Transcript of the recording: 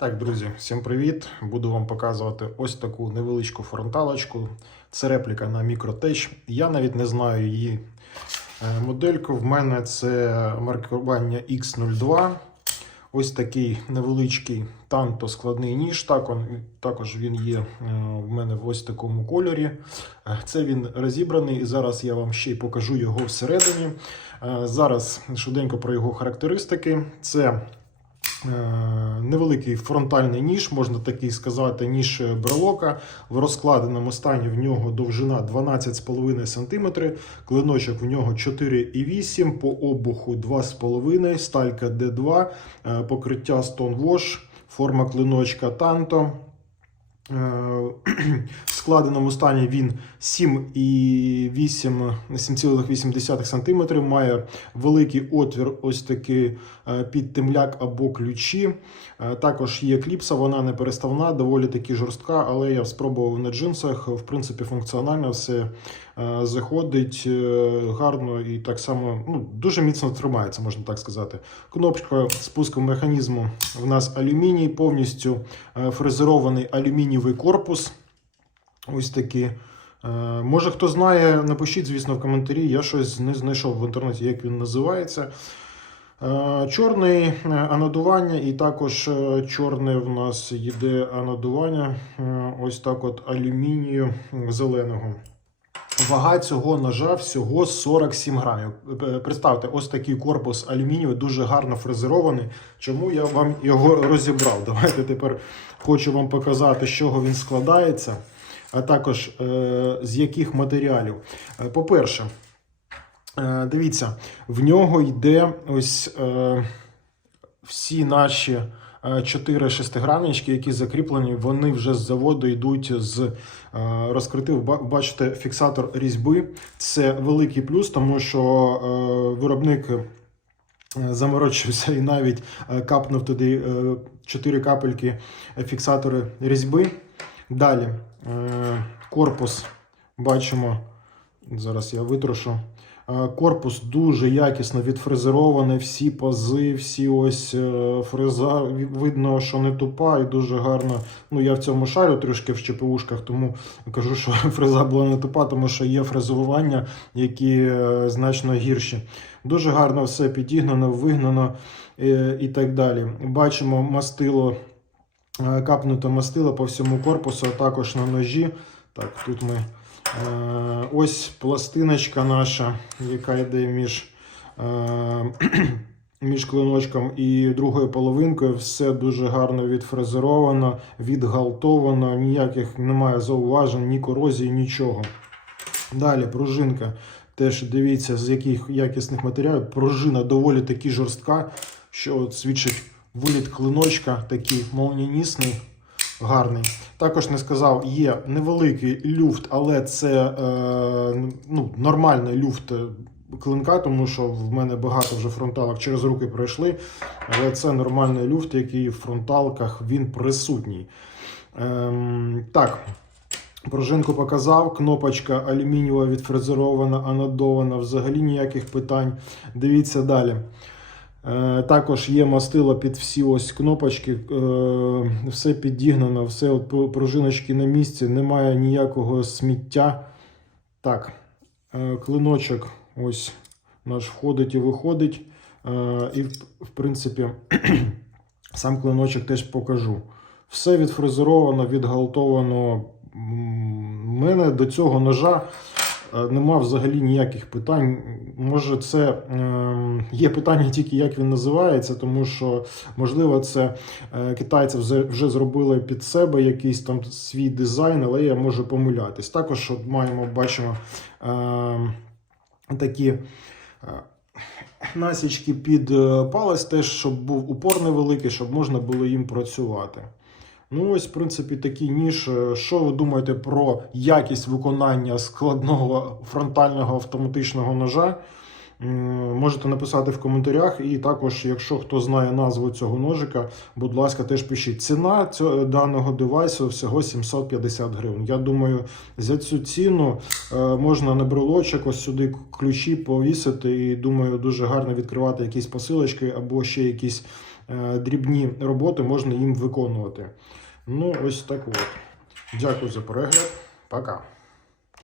Так, друзі, всім привіт! Буду вам показувати ось таку невеличку фронталочку. Це репліка на Microtech. Я навіть не знаю її е, модельку. В мене це маркування X02. Ось такий невеличкий танто складний ніж. Також він є е, в мене в ось такому кольорі. Е, Це він розібраний, і зараз я вам ще й покажу його всередині. Зараз швиденько про його характеристики. Це Невеликий фронтальний ніж, можна такий сказати, ніж брелока. В розкладеному стані в нього довжина 12,5 см, клиночок в нього 4,8 по обуху 2,5 сталька D2, е, покриття Stonewash, форма клиночка Tanto. В складеному стані він 7,8 7,8 см, має великий отвір, ось такий е, під темляк або ключі. Е, Також є кліпса, вона не переставна, доволі таки жорстка, але я спробував на джинсах. В принципі, функціонально все заходить е, гарно і так само ну, дуже міцно тримається, можна так сказати. Кнопка спуску механізму в нас алюміній, повністю е, фрезерований алюмінієвий корпус. Ось такі. Е, Може, хто знає, напишіть, звісно, в коментарі. Я щось не знайшов в інтернеті, як він називається. Е, Чорний е, анодування, і також е, чорне в нас йде анодування. е, Ось так от алюмінію зеленого. Вага цього ножа всього 47 грамів. Е, Представте, ось такий корпус алюмінієвий, дуже гарно фрезерований. Чому я вам його розібрав? Давайте тепер хочу вам показати, з чого він складається, а також е, з яких матеріалів. Е, По-перше, дивіться, в нього йде ось всі наші. Чотири шестиграннички, які закріплені, вони вже з заводу йдуть з е, розкритив. Бачите, фіксатор різьби. Це великий плюс, тому що е, виробник е, заморочився і навіть капнув туди 4 капельки фіксатори різьби. Далі корпус бачимо. Зараз я витрошу. Е, Корпус дуже якісно відфрезерований, всі пази, всі ось е, фреза. Видно, що не тупа і дуже гарно. Ну, я в цьому шарю трішки в ЧПУшках, тому кажу, що фреза була не тупа, тому що є фрезерування, які е, значно гірші. Дуже гарно все підігнано, вигнано і так далі. Бачимо мастило, капнуте мастило по всьому корпусу, а також на ножі. Так, тут ми. Е, Ось пластиночка наша, яка йде між, е, між клиночком і другою половинкою. Все дуже гарно відфрезеровано, відгалтовано, ніяких немає зауважень, ні корозії, нічого. Далі пружинка. Теж дивіться, з яких якісних матеріалів. Пружина доволі таки жорстка, що от свідчить виліт клиночка, такий молнінісний, гарний. Також не сказав, є невеликий люфт, але це е, ну, нормальний люфт е, клинка, тому що в мене багато вже фронталок через руки пройшли. Але це нормальний люфт, який в фронталках він присутній. Ем, так, пружинку показав. Кнопочка алюмінієва відфрезерована, анодована, взагалі ніяких питань. Дивіться далі. Е, Також є мастило під всі ось кнопочки, е, все підігнано, все от пружиночки на місці, немає ніякого сміття. Так, е, клиночок ось наш входить і виходить. І, в принципі, сам клиночок теж покажу. Все відфрезеровано, відгалтовано. У мене до цього ножа нема взагалі ніяких питань. Може, це е, є питання тільки, як він називається, тому що, можливо, це е, китайці вже, зробили під себе якийсь там свій дизайн, але я можу помилятись. Також от маємо, бачимо е, такі. е, Насічки під е, палець теж, щоб був упор невеликий, щоб можна було їм працювати. Ну, ось, в принципі, такий ніж. Що ви думаєте про якість виконання складного фронтального автоматичного ножа? Можете написати в коментарях. І також, якщо хто знає назву цього ножика, будь ласка, теж пишіть. Ціна цього даного девайсу всього 750 гривень. Я думаю, за цю ціну е, можна на брелочок ось сюди ключі повісити. І думаю, дуже гарно відкривати якісь посилочки або ще якісь е, дрібні роботи можна їм виконувати. Ну, ось так от. Дякую за перегляд. Пока.